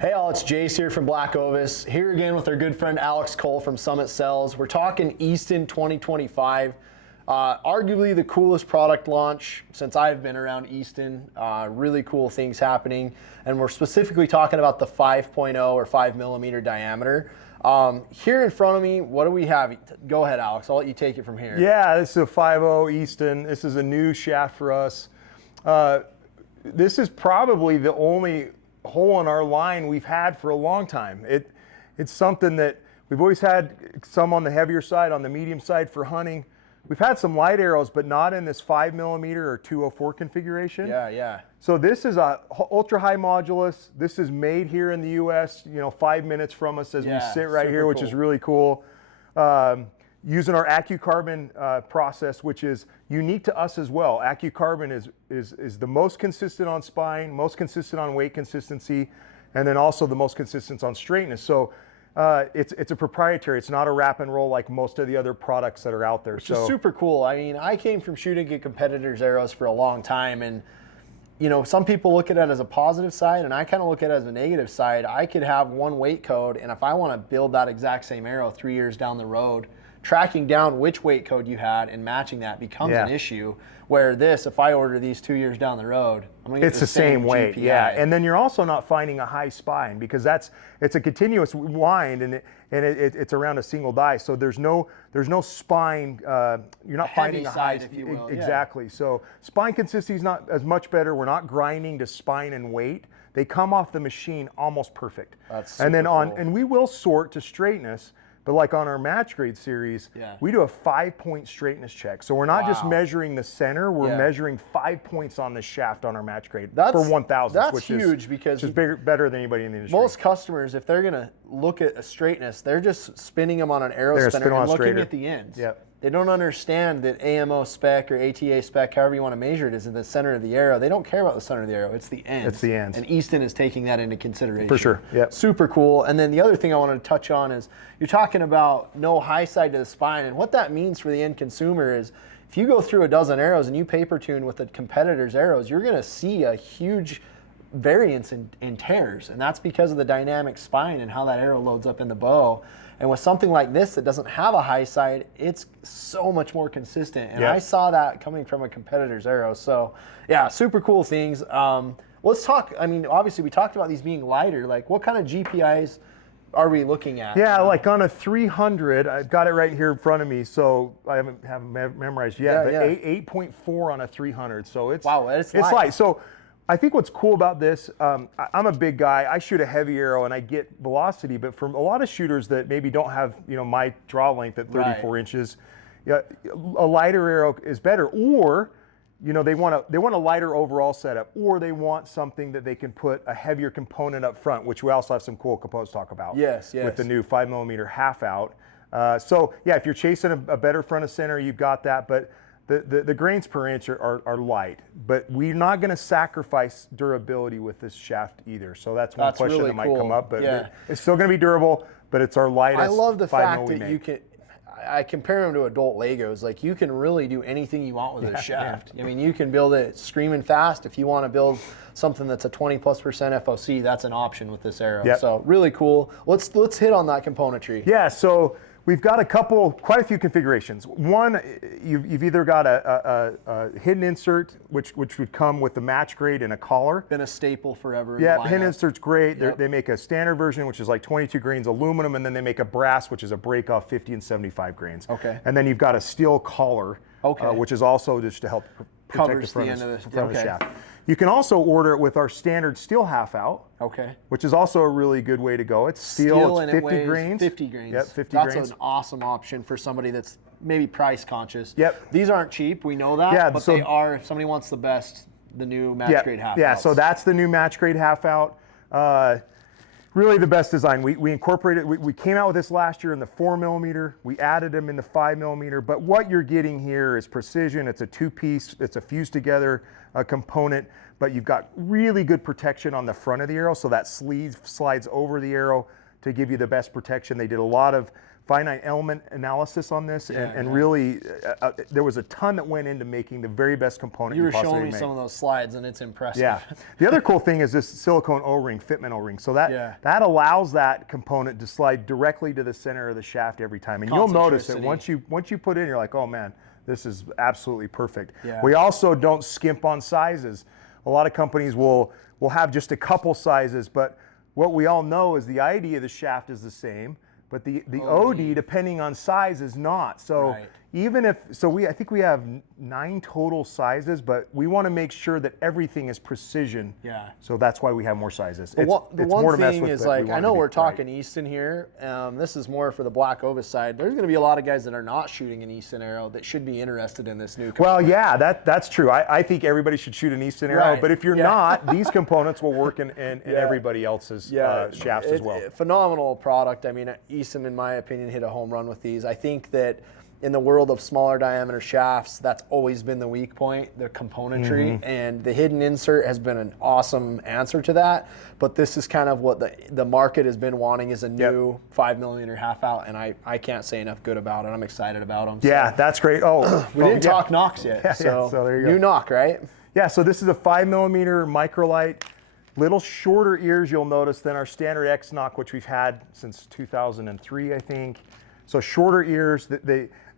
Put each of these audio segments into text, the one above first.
Hey all, it's Jace here from BlackOvis, here again with our good friend Alex Cole from Summit Cells. We're talking Easton 2025, arguably the coolest product launch since I've been around Easton. Really cool things happening, and we're specifically talking about the 5.0 or 5mm diameter. Here in front of me, what do we have? Go ahead, Alex, I'll let you take it from here. Yeah, this is a 5.0 Easton. This is a new shaft for us. This is probably the only hole in our line we've had for a long time. It's something that we've always had, some on the heavier side, on the medium side for hunting. We've had some light arrows, but not in this 5mm or 204 configuration. Yeah. So this is a ultra high modulus. This is made here in the US, 5 minutes from us as we sit right here, which is really cool. Using our AccuCarbon process, which is unique to us as well. AccuCarbon is the most consistent on spine, most consistent on weight consistency, and then also the most consistent on straightness. So it's a proprietary. It's not a wrap and roll like most of the other products that are out there. Which is super cool. I mean, I came from shooting at competitors' arrows for a long time, and some people look at it as a positive side, and I kind of look at it as a negative side. I could have one weight code, and if I want to build that exact same arrow 3 years down the road, tracking down which weight code you had and matching that becomes an issue. Where this, if I order these 2 years down the road, I'm gonna get the same weight. GPI. Yeah, and then you're also not finding a high spine because it's a continuous wind and it's around a single die. So there's no spine. You're not finding a high, if you will. Exactly. Yeah. So spine consistency is not as much better. We're not grinding to spine and weight. They come off the machine almost perfect. That's super and then cool. and we will sort to straightness. But like on our match grade series, we do a 5-point straightness check. So we're not just measuring the center, we're measuring 5 points on the shaft on our match grade for 1,000. That's huge because it's better than anybody in the industry. Most customers, if they're gonna look at a straightness, they're just spinning them on an arrow spinner and looking at the ends. Yep. They don't understand that AMO spec or ATA spec, however you want to measure it, is in the center of the arrow. They don't care about the center of the arrow, it's the ends. It's the ends. And Easton is taking that into consideration. For sure, yeah. Super cool. And then the other thing I wanted to touch on is, you're talking about no high side to the spine, and what that means for the end consumer is, if you go through a dozen arrows and you paper tune with a competitor's arrows, you're gonna see a huge variance in tears, and that's because of the dynamic spine and how that arrow loads up in the bow. And with something like this that doesn't have a high side, it's so much more consistent. And I saw that coming from a competitor's arrow. So yeah, super cool things. Let's talk, I mean, obviously we talked about these being lighter. Like, what kind of GPIs are we looking at? Yeah, like on a 300, I've got it right here in front of me, so I haven't memorized yet, but 8.4 on a 300. So it's light. So I think what's cool about this, I'm a big guy. I shoot a heavy arrow and I get velocity, but for a lot of shooters that maybe don't have my draw length at 34 inches, a lighter arrow is better. Or they want a lighter overall setup, or they want something that they can put a heavier component up front, which we also have some cool components to talk about. Yes. With the new 5mm half out. So yeah, if you're chasing a better front of center, you've got that. But the grains per inch are light, but we're not going to sacrifice durability with this shaft either. So that's one question really that might cool. come up, but it's still going to be durable, but it's our lightest. I love the fact that make. you can, I compare them to adult Legos. Like, you can really do anything you want with a shaft. I mean, you can build it screaming fast. If you want to build something that's a 20+% FOC, that's an option with this arrow. So really cool. Let's hit on that componentry. Yeah, so we've got quite a few configurations. One, you've either got a hidden insert, which would come with the match grade and a collar. Been a staple forever. Yeah, hidden insert's great. They make a standard version, which is like 22 grains aluminum, and then they make a brass, which is a break off 50 and 75 grains. Okay. And then you've got a steel collar, which is also just to help protect the front of the shaft. You can also order it with our standard steel half out. Which is also a really good way to go. It's steel, it's 50 grains. 50 grains. Yep, 50 grains. That's an awesome option for somebody that's maybe price conscious. Yep. These aren't cheap, we know that, but they are, if somebody wants the best, the new match grade half out. Yeah, so that's the new match grade half out. Really the best design. We incorporated, we came out with this last year in the 4mm. We added them in the 5mm, but what you're getting here is precision. It's a two-piece, it's a fused together component, but you've got really good protection on the front of the arrow, so that sleeve slides over the arrow to give you the best protection. They did a lot of finite element analysis on this, and really there was a ton that went into making the very best component you you were possibly showing me make. some of those slides, and it's impressive. Yeah. The other cool thing is this silicone O-ring, fitment O-ring. So that allows that component to slide directly to the center of the shaft every time. And you'll notice that once you put it in, you're like, oh man, this is absolutely perfect. Yeah. We also don't skimp on sizes. A lot of companies will have just a couple sizes, but what we all know is the ID of the shaft is the same, but the OD, depending on size, is not. So even if, I think we have 9 total sizes, but we want to make sure that everything is precision. Yeah. So that's why we have more sizes. The one thing is, like, I know we're talking Easton here. This is more for the BlackOvis side. There's going to be a lot of guys that are not shooting an Easton arrow that should be interested in this new component. Well, yeah, that's true. I think everybody should shoot an Easton arrow, but if you're not, these components will work in everybody else's shafts as well. Phenomenal product. I mean, Easton, in my opinion, hit a home run with these. I think that in the world of smaller diameter shafts, that's always been the weak point, the componentry, and the hidden insert has been an awesome answer to that. But this is kind of what the market has been wanting, is a new 5mm half out, and I can't say enough good about it. I'm excited about them. Yeah, that's great. Oh, we didn't talk nocks yet, so there you go. New knock, right? Yeah, so this is a 5mm microlight. Little shorter ears, you'll notice, than our standard X knock, which we've had since 2003, I think. So shorter ears.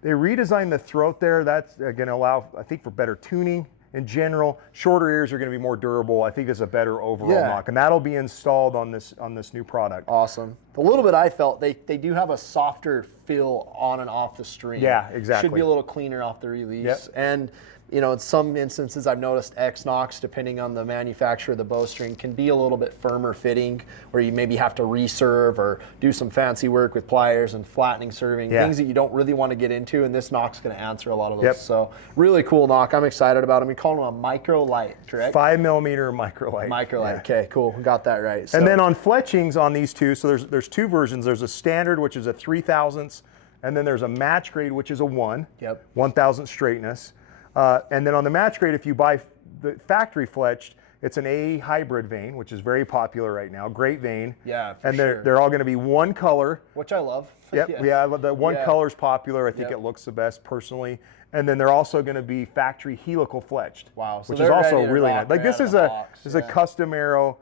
They redesigned the throat there. That's going to allow, I think, for better tuning in general. Shorter ears are going to be more durable. I think it's a better overall knock, and that'll be installed on this new product. Awesome. A little bit I felt they do have a softer feel on and off the string. Yeah, exactly. Should be a little cleaner off the release. Yep. And you know, in some instances I've noticed X knocks, depending on the manufacturer of the bowstring, can be a little bit firmer fitting, where you maybe have to reserve or do some fancy work with pliers and flattening serving, things that you don't really want to get into, and this knock's going to answer a lot of those. So really cool knock. I'm excited about them. We call them a micro light, correct? 5mm micro light. Micro light. Okay, cool. We got that right. So. And then on fletchings on these two, so there's 2 versions. There's a standard, which is a 3/1000, and then there's a match grade, which is a 1/1000 straightness. And then on the match grade, if you buy the factory fletched, it's an A hybrid vane, which is very popular right now. Great vane. Yeah, and they're all going to be one color. Which I love. Yep. Yeah, the one color is popular. I think it looks the best personally. And then they're also going to be factory helical fletched. Wow. So which is also really nice. Like this is a custom arrow.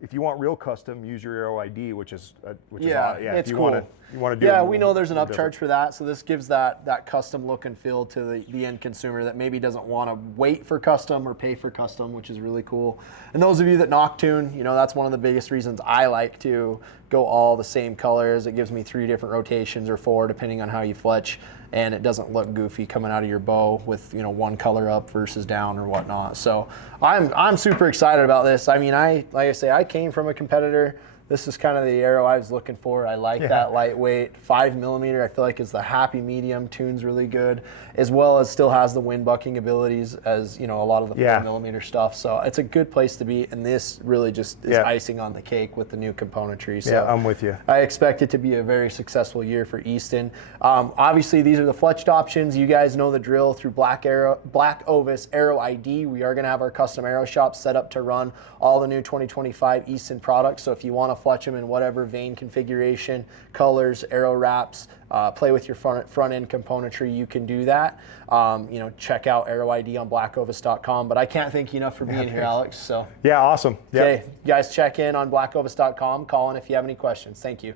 If you want real custom, use your Arrow ID, which is it's cool. You want to do yeah, we know there's an upcharge for that, so this gives that custom look and feel to the end consumer that maybe doesn't want to wait for custom or pay for custom, which is really cool. And those of you that noctune, you know, that's one of the biggest reasons I like to go all the same colors. It gives me 3 different rotations or 4, depending on how you fletch, and it doesn't look goofy coming out of your bow with, you know, one color up versus down or whatnot. So I'm super excited about this. I mean, like I say, I came from a competitor. This is kind of the arrow I was looking for. I like that lightweight. 5mm, I feel like, is the happy medium. Tunes really good, as well as still has the wind bucking abilities as, you know, a lot of the 4mm stuff. So it's a good place to be, and this really just is icing on the cake with the new componentry. So I'm with you. I expect it to be a very successful year for Easton. Obviously, these are the fletched options. You guys know the drill through BlackOvis Arrow ID. We are going to have our custom arrow shop set up to run all the new 2025 Easton products. So if you want to fletch them in whatever vane configuration, colors, arrow wraps, play with your front end componentry, you can do that. You know, check out Arrow ID on BlackOvis.com. But I can't thank you enough for being here, Alex. So awesome. Okay, you guys check in on BlackOvis.com. Call in if you have any questions. Thank you.